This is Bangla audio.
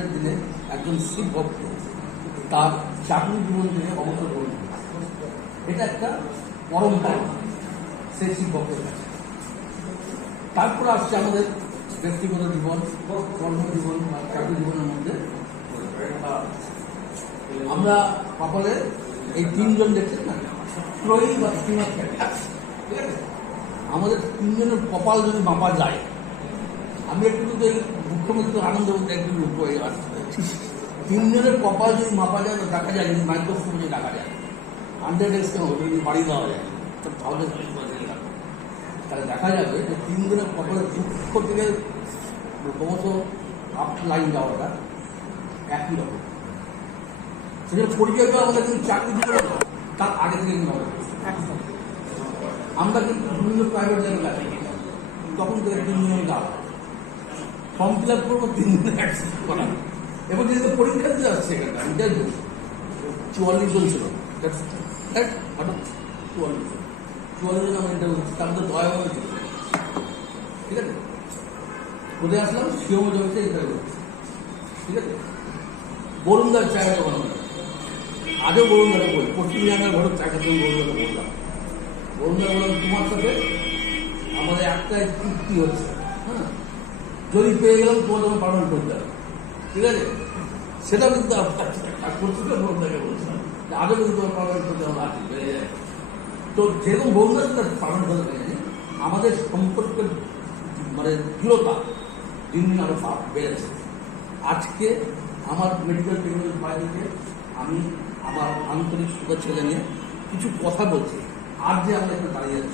একাত্তরের দিনে একজন শিখ ভক্ত তার চাকরি জীবন থেকে অবসর গ্রহণ করে। এটা একটা পরম্পরা সেই শিখ ভক্তের কাছে। তারপর আসছে আমাদের ব্যক্তিগত জীবন, কর্মজীবন বা চাকরি জীবনের মধ্যে আমরা কপালে এই তিনজন দেখছেন না, ত্রয়ী বা শ্রীনাথ, ঠিক আছে? আমাদের তিনজনের কপাল যদি মাপা যায়, আমি একটু তো এই মুখ্যমন্ত্রী আনন্দ বলতে একটু তিনজনের কপাল যদি মাপা যায় তো দেখা যায়, যদি মাইক্রোস্কোপ যদি দেখা যায়, 100x যদি বাড়ি দেওয়া যায় তাহলে তাহলে দেখা যাবে যে তিনজনের কপালের দুঃখ থেকে ক্রমশ আপ লাইন যাওয়াটা একই রকম। সেখানে পরিচয়টা আমাদের কিন্তু চাকরি জীবনে তার আগে থেকে কিন্তু আমরা কিন্তু বিভিন্ন প্রাইভেট জায়গায় কাছে তখন থেকে তিনজনের গাছ ফর্ম ফিল আপ করবো, তিনজনের অ্যাক্সেস করা, এবং যেহেতু পরীক্ষা দিতে আসছে এখানটা ইন্টারভিউ 44 জন ছিল, 44 জন আমার ইন্টারভিউ, তার মধ্যে 9 ছিল, ঠিক আছে? কোথায় আসলাম? সিওম জমিতে ইন্টারভিউ, ঠিক আছে? বরুণদার চায়ের দোকান, আজও বরুণদাকে বলি, পশ্চিমবঙ্গের ঘরের চায়ের দোকান বরুণদাকে বললাম। বরুণদা বললাম তোমার সাথে আমাদের একটাই চুক্তি হচ্ছে, হ্যাঁ, যদি পেয়ে গেলাম তোমার তোমার পালন করতে হবে, ঠিক আছে? সেটা কিন্তু বরুণদাকে বলছিলাম আজও কিন্তু তোমার পালন করতে আমরা আছি, বেড়ে যায়। তো যেরকম বরুণদার সাথে পালন করতে পারি, আমাদের সম্পর্কের মানে দৃঢ়তা দিন দিন আরো বেড়েছে। আজকে আমার মেডিকেল টেকনোলজি বাইরে আমি আমার আন্তরিক শুভেচ্ছা জানিয়ে কিছু কথা বলছি। আর যে আমরা একটু দাঁড়িয়ে আছি